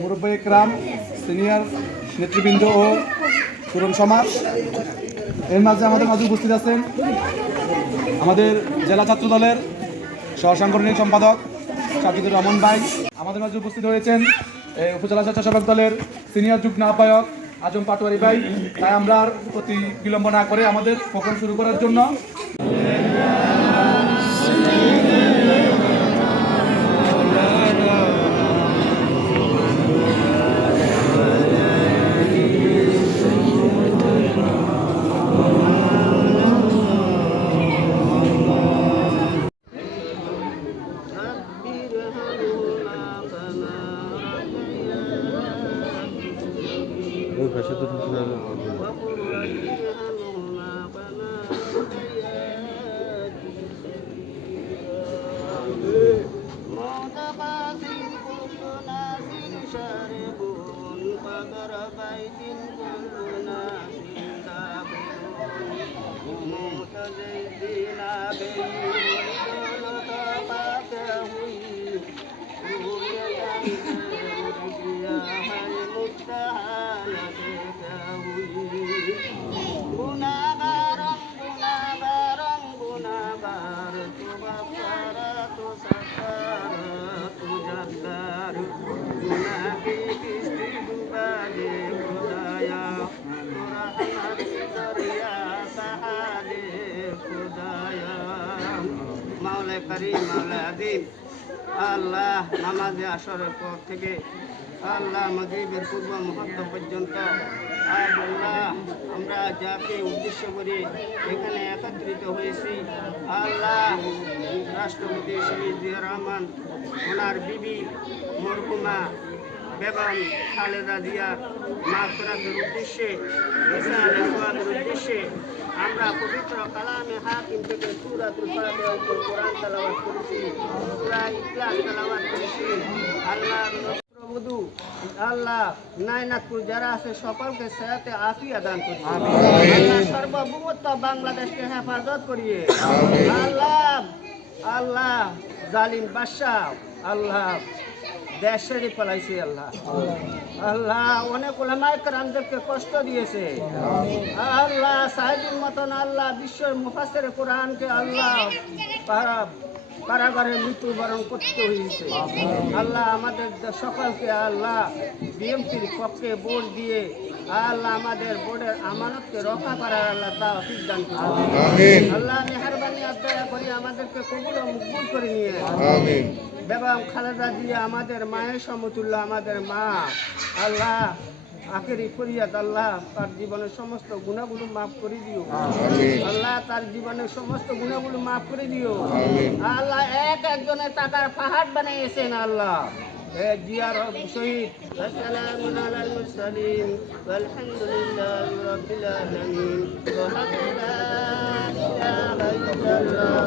মুরব্বী ইকরাম, সিনিয়র নেতৃবৃন্দ ও তরুণ সমাজ, এর মাঝে আমাদের মাঝে উপস্থিত আছেন আমাদের জেলা ছাত্র দলের সহসাংগঠনিক সম্পাদক সাজিদুর রহমান ভাই। আমাদের মাঝে উপস্থিত হয়েছেন উপজেলা স্বেচ্ছাসেবক দলের সিনিয়র যুগ্ম আহ্বায়ক আজম পাটোয়ারি ভাই। তাই আমরা আর প্রতি বিলম্ব না করে আমাদের প্রোগ্রাম শুরু করার জন্য আল্লাহ নামাজে আসরের পর থেকে আল্লাহ মাগরিবের পূর্ব মুহূর্ত পর্যন্ত আল্লাহ আমরা যাকে উদ্দেশ্য করে এখানে একত্রিত হয়েছি, আল্লাহ রাষ্ট্রপতি শহীদ জিয়া রহমান ওনার বিবি মরহুমা বেগম খালেদা জিয়ার মাগফিরাতের উদ্দেশ্যে, উদ্দেশ্যে আমরা পবিত্র কালামে হাকিম থেকে সূরাতুল ফাতিহার কোরআন তেলাওয়াত করেছি, সূরা ইখলাস তেলাওয়াত করেছি। আল্লাহ নাইনাথপুর যারা আছে সকলকে সেহাতে আফিয়া দান করি। আল্লাহ সর্বভৌমত্ব বাংলাদেশকে হেফাজত করিয়ে। আল্লাহ জালিম বাদশাহ আল্লাহ দেশেরই পালাইছে। আল্লাহ অনেক ওলামায়ে কেরামদেরকে কষ্ট দিয়েছে। আল্লাহ সাহেবের মতন আল্লাহ বিশ্বের মুফাসসিরে কোরআনকে আল্লাহ কারাগারে মৃত্যুবরণ করতে হয়েছে। আল্লাহ আমাদের সকলকে আল্লাহ বিএমপির পক্ষে ভোট দিয়ে আল্লাহ আমাদের বোর্ডের আমানতকে রক্ষা করার আল্লাহ তৌফিক দান করুন। আল্লাহ মেহেরবানি দয়া করে আমাদেরকে কবুল ও মকবুল করে নিয়ে। বেগম খালেদা জিয়া আমাদের মায়ের সমতুল্য, আমাদের মা। আল্লাহ আখেরি ফরিয়াদ, আল্লাহ তার জীবনের সমস্ত গুণাগুলো মাফ করে দিও। আল্লাহ তার জীবনের সমস্ত গুণাগুলো মাফ করে দিও। আল্লাহ একজনের টাকার পাহাড় বানিয়েছেন। আল্লাহ জিয়ার শহীদ আসসালামু আলাল মুরসালিন ওয়ালহামদুলিল্লাহি রাব্বিল আলামিন ওয়া লা ইলাহা ইল্লাল্লাহ।